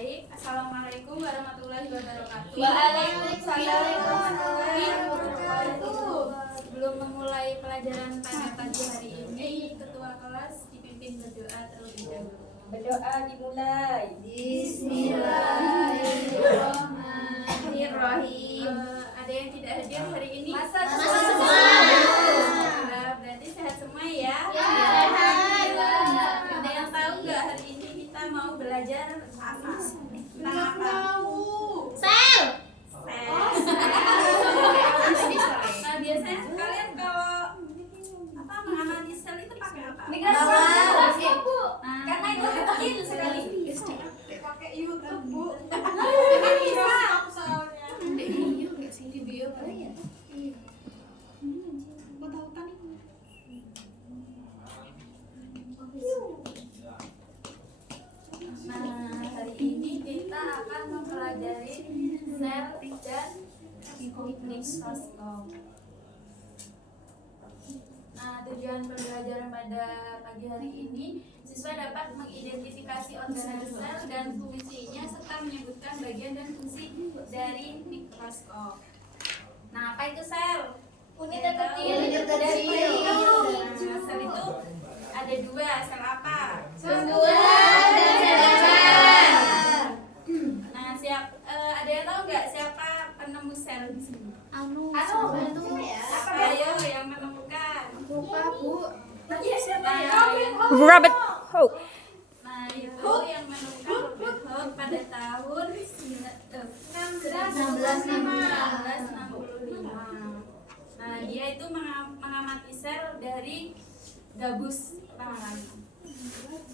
Baik, Assalamualaikum warahmatullahi wabarakatuh. Waalaikumsalam warahmatullahi wabarakatuh. Sebelum memulai pelajaran pada pagi hari ini, ketua kelas dipimpin berdoa terlebih dahulu. Berdoa dimulai. Bismillahirrahmanirrahim. Ada yang tidak hadir hari ini? Masa semua. Berarti sehat semua ya? Ada yang tahu nggak hari ini kita mau belajar apa? Tentang apa? Sel. Nah, biasanya kalian kalau apa mengamati sel itu pakai apa? Mikroskop, Bu. Nah, Karena itu kecil sekali. pakai YouTube, Bu. Nah, hari ini kita akan mempelajari sel dan mikroskop. Nah, tujuan pembelajaran pada pagi hari ini, siswa dapat mengidentifikasi organel sel dan fungsinya serta menyebutkan bagian dan fungsi dari mikroskop. Nah, apa itu sel? Unit terkecil. Nah, sel itu ada dua, sel apa? Tumbuhan dan sel. Nah, ada yang tahu nggak siapa penemu sel di sini? Apa ayo yang menemukan? Robert Hooke. Nah, itu yang menemukan Robert Hooke pada tahun 1665. Nah, dia itu mengamati sel dari gabus tangan.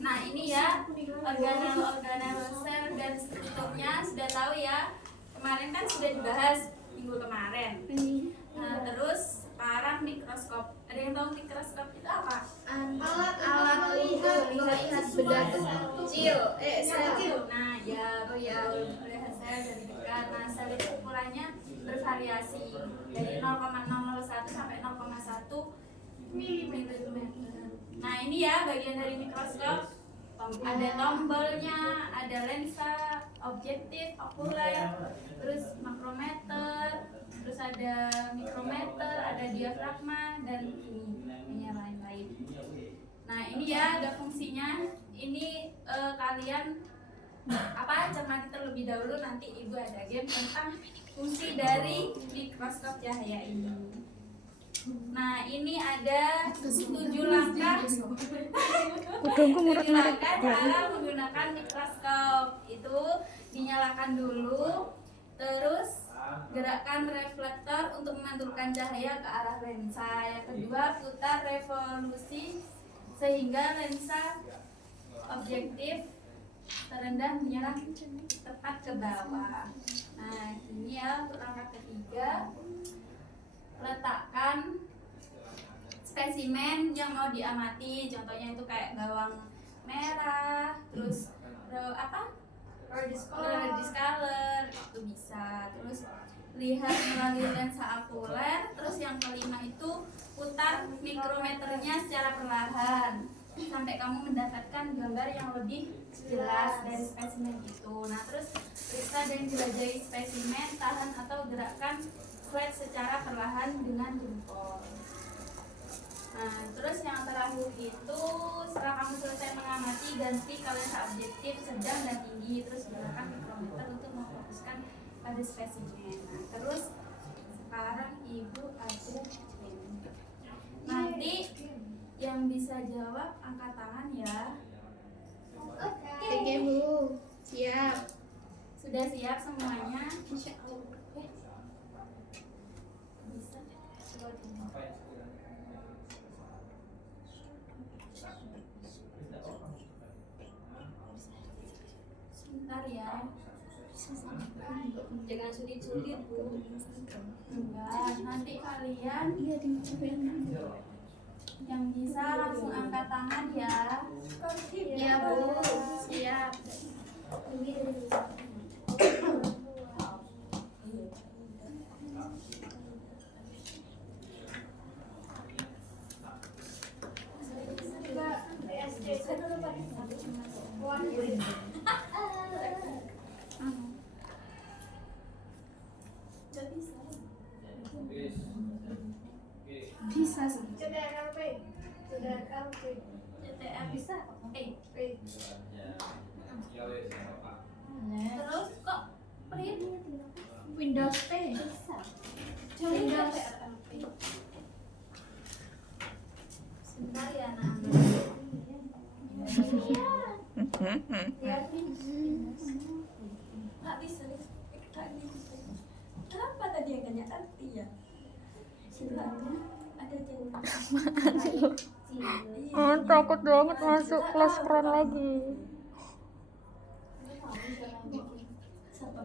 Nah, ini ya organel sel dan strukturnya sudah tahu ya. Kemarin kan sudah dibahas minggu kemarin. Nah, terus sekarang mikroskop. Ada yang tahu mikroskop itu apa? Alat lihat benda kecil. Sel. Nah, ya melihat sel dari dekat. Nah, sel itu ukurannya bervariasi dari 0,001 sampai 0,1 mm. Nah, ini ya bagian dari mikroskop. Ada tombolnya, ada lensa, objektif, okuler, terus makrometer, terus ada mikrometer, ada diafragma dan ini yang lain-lain. Nah, ini ya ada fungsinya. Ini kalian cermati terlebih dahulu, nanti ibu ada game tentang fungsi dari mikroskop cahaya ini. Nah, ini ada 7 langkah cara menggunakan mikroskop. Itu dinyalakan dulu, terus gerakkan reflektor untuk memantulkan cahaya ke arah lensa. Yang kedua, putar revolusi sehingga lensa objektif terendah menyerang tepat ke bawah. Nah, ini ya untuk langkah ketiga. Letakkan spesimen yang mau diamati, contohnya itu kayak bawang merah, terus discolor itu bisa. Terus lihat melalui lensa okuler. Terus yang kelima itu putar mikrometernya secara perlahan sampai kamu mendapatkan gambar yang lebih jelas dari spesimen itu. Nah, terus periksa dan jelajahi spesimen, tahan atau gerakkan slide secara perlahan dengan jempol. Nah, terus yang terakhir itu setelah kamu selesai mengamati, ganti ke lensa objektif sedang dan tinggi, terus gunakan mikrometer untuk memfokuskan pada spesimen. Nah, terus sekarang ibu ada game. Nanti yang bisa jawab angkat tangan ya. Oke, Bu. Siap. Sudah siap semuanya? Bisa. Sebentar ya. Jangan sulit-sulit, Bu. Enggak, nanti kalian yang bisa langsung angkat tangan ya. Iya, Bu. Siap. Terus kok print Windows P. Windows sebentar ya nak. Nggak bisa, nggak bisa. Kenapa tadi yang tanya arti ya? Silahkan. Ada jawaban. Oh, takut banget masuk kelas keren lagi. Siapa?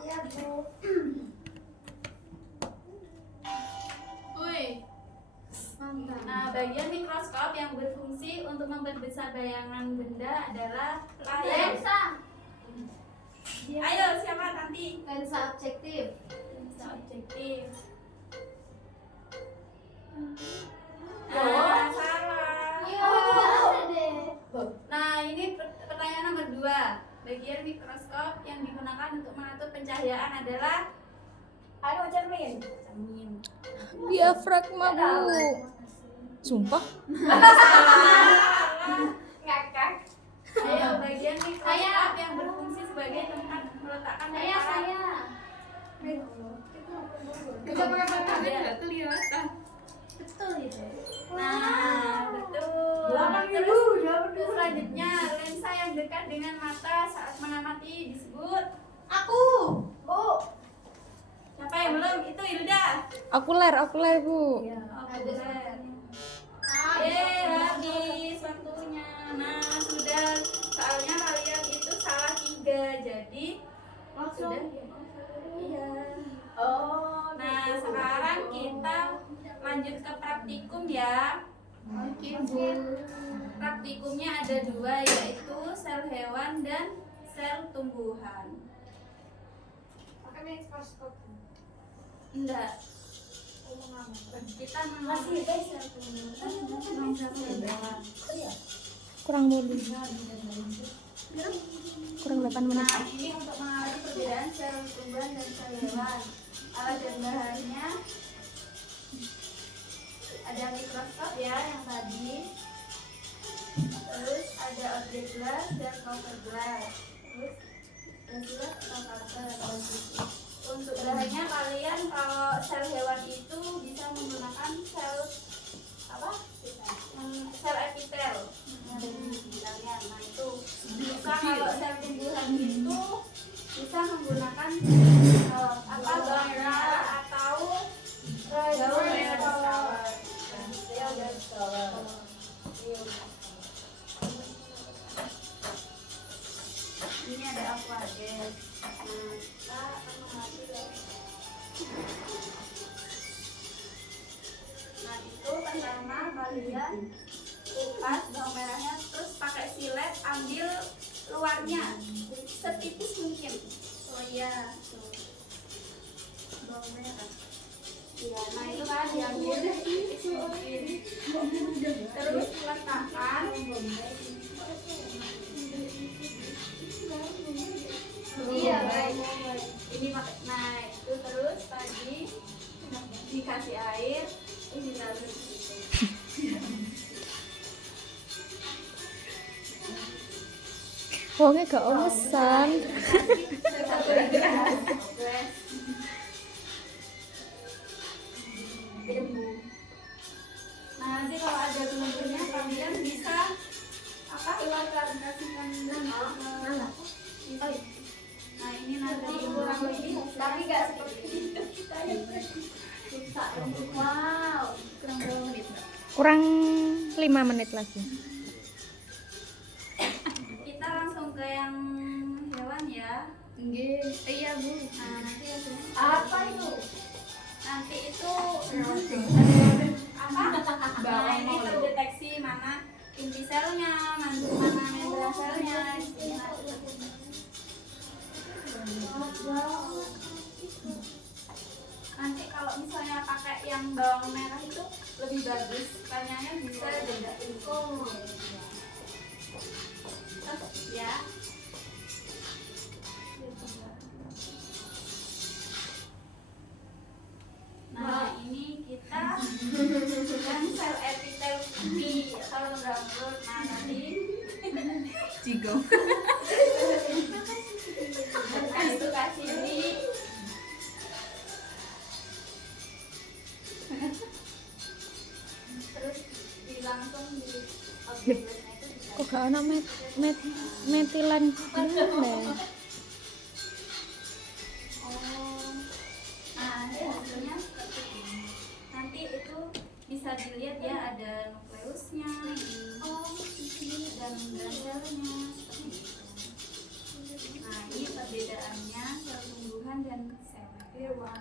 Ya, Bu. Woi. Mantap. Nah, bagian mikroskop yang berfungsi untuk memperbesar bayangan benda adalah layar. Lensa. Ayo, siapa nanti? Lensa objektif. Lensa objektif. Oh. Salah. Iya, ada deh. Nah, ini pertanyaan nomor 2. Bagian mikroskop yang digunakan untuk mengatur pencahayaan adalah Ayo cermin. cermin. Diafragma, Bu. Sumpah. Ngakak. Ayo, bagian mikroskop yang berfungsi sebagai tempat meletakkan data. Kita pakai matanya nggak kelihatan. Betul itu. Nah, betul. Terus selanjutnya, lensa yang dekat dengan mata saat mengamati disebut Aku. Bu. siapa yang belum? Itu Hilda. Okuler, Bu. Okuler. Habis waktunya. Nah, sudah. Soalnya kalian itu salah 3. Jadi Langsung. sudah. Iya. Oh. Nah, sekarang kita lanjut ke praktikum ya. Oke, Bu. Praktikumnya ada 2, yaitu sel hewan dan sel tumbuhan. Pakai mikroskop. Enggak. Kita Masih guys ya. Kurang dulu. Kurang 8 menit. Nah, ini untuk mengenali perbedaan sel tumbuhan dan sel hewan. Alat dan bahannya ada mikroskop ya yang tadi. Terus ada objek glass dan cover glass. Terus glass atau cover. Untuk bahannya kalian kalau sel hewan itu bisa menggunakan sel apa? Sel epitel yang ada di kalian. Nah itu bisa. Kalau sel tumbuhan itu bisa menggunakan apa? Bawang merah atau daun merah. Ini ada aquadex. Nah, kita akan mengambil. Nah, itu pertama kalian kupas bawang merahnya, terus pakai silet ambil luarnya setipis mungkin. Oh iya, tuh. Bawang merah. Iya, nah itu kan diambil setipis mungkin. Terus letakkan. Iya, baik. Ini pakai. Nah, itu terus tadi dikasih air, ini taruh di situ. Wongnya gak omesan. Nah, nanti kalau ada gelembungnya kalian bisa apa? Kasihkan Nah, ini nanti kurang lebih, tapi nggak seperti itu kita yang wow, kurang berapa menit? Kurang 5 menit lagi. Kita langsung ke yang hewan ya. Iya, Bu. Nah, nanti hasilnya Apa itu? nanti itu apa? Nah, ini terdeteksi mana inti selnya, mana membran selnya. Nanti kalau misalnya pakai yang bawang merah itu lebih bagus, tanyanya bisa beda info. Terus ya. Nah, ini kita kan sel epitel di kalau rambut. Nah, tadi Cigong. kasih di terus langsung di objeknya itu bisa. Kok gak ana metilan ini deh. Oh, nah ini hasilnya seperti ini. Nanti itu bisa dilihat ya, ada nukleusnya, dan selnya seperti itu. Nah ini perbedaannya sel tumbuhan dan sel hewan.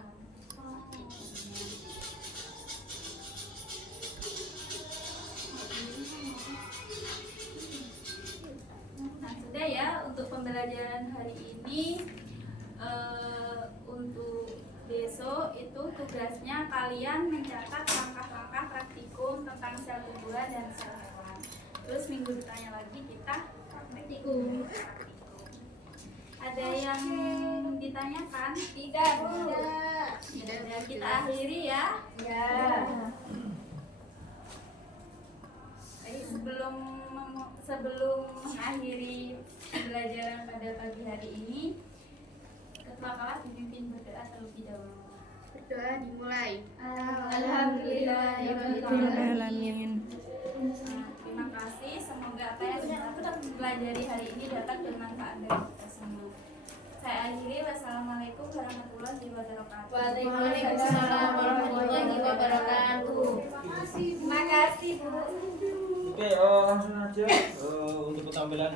Nah sudah ya untuk pembelajaran hari ini. Untuk besok itu tugasnya kalian mencatat langkah-langkah praktikum tentang sel tumbuhan dan sel hewan. Terus minggu depannya lagi kita praktikum. Ada yang ditanyakan? Tidak, Bu. Ya, kita akhiri ya. Ya. Baik, sebelum mengakhiri pembelajaran pada pagi hari ini, ketua kelas dipimpin berdoa terlebih dahulu. Berdoa dimulai. Alamin. Terima kasih. Semoga apa yang kita pelajari hari ini dapat bermanfaat bagi kita semua. Saya akhiri. Wassalamualaikum warahmatullahi wabarakatuh. Waalaikumsalam warahmatullahi wabarakatuh. Terima kasih, Bu. Oke, langsung aja untuk ketampilan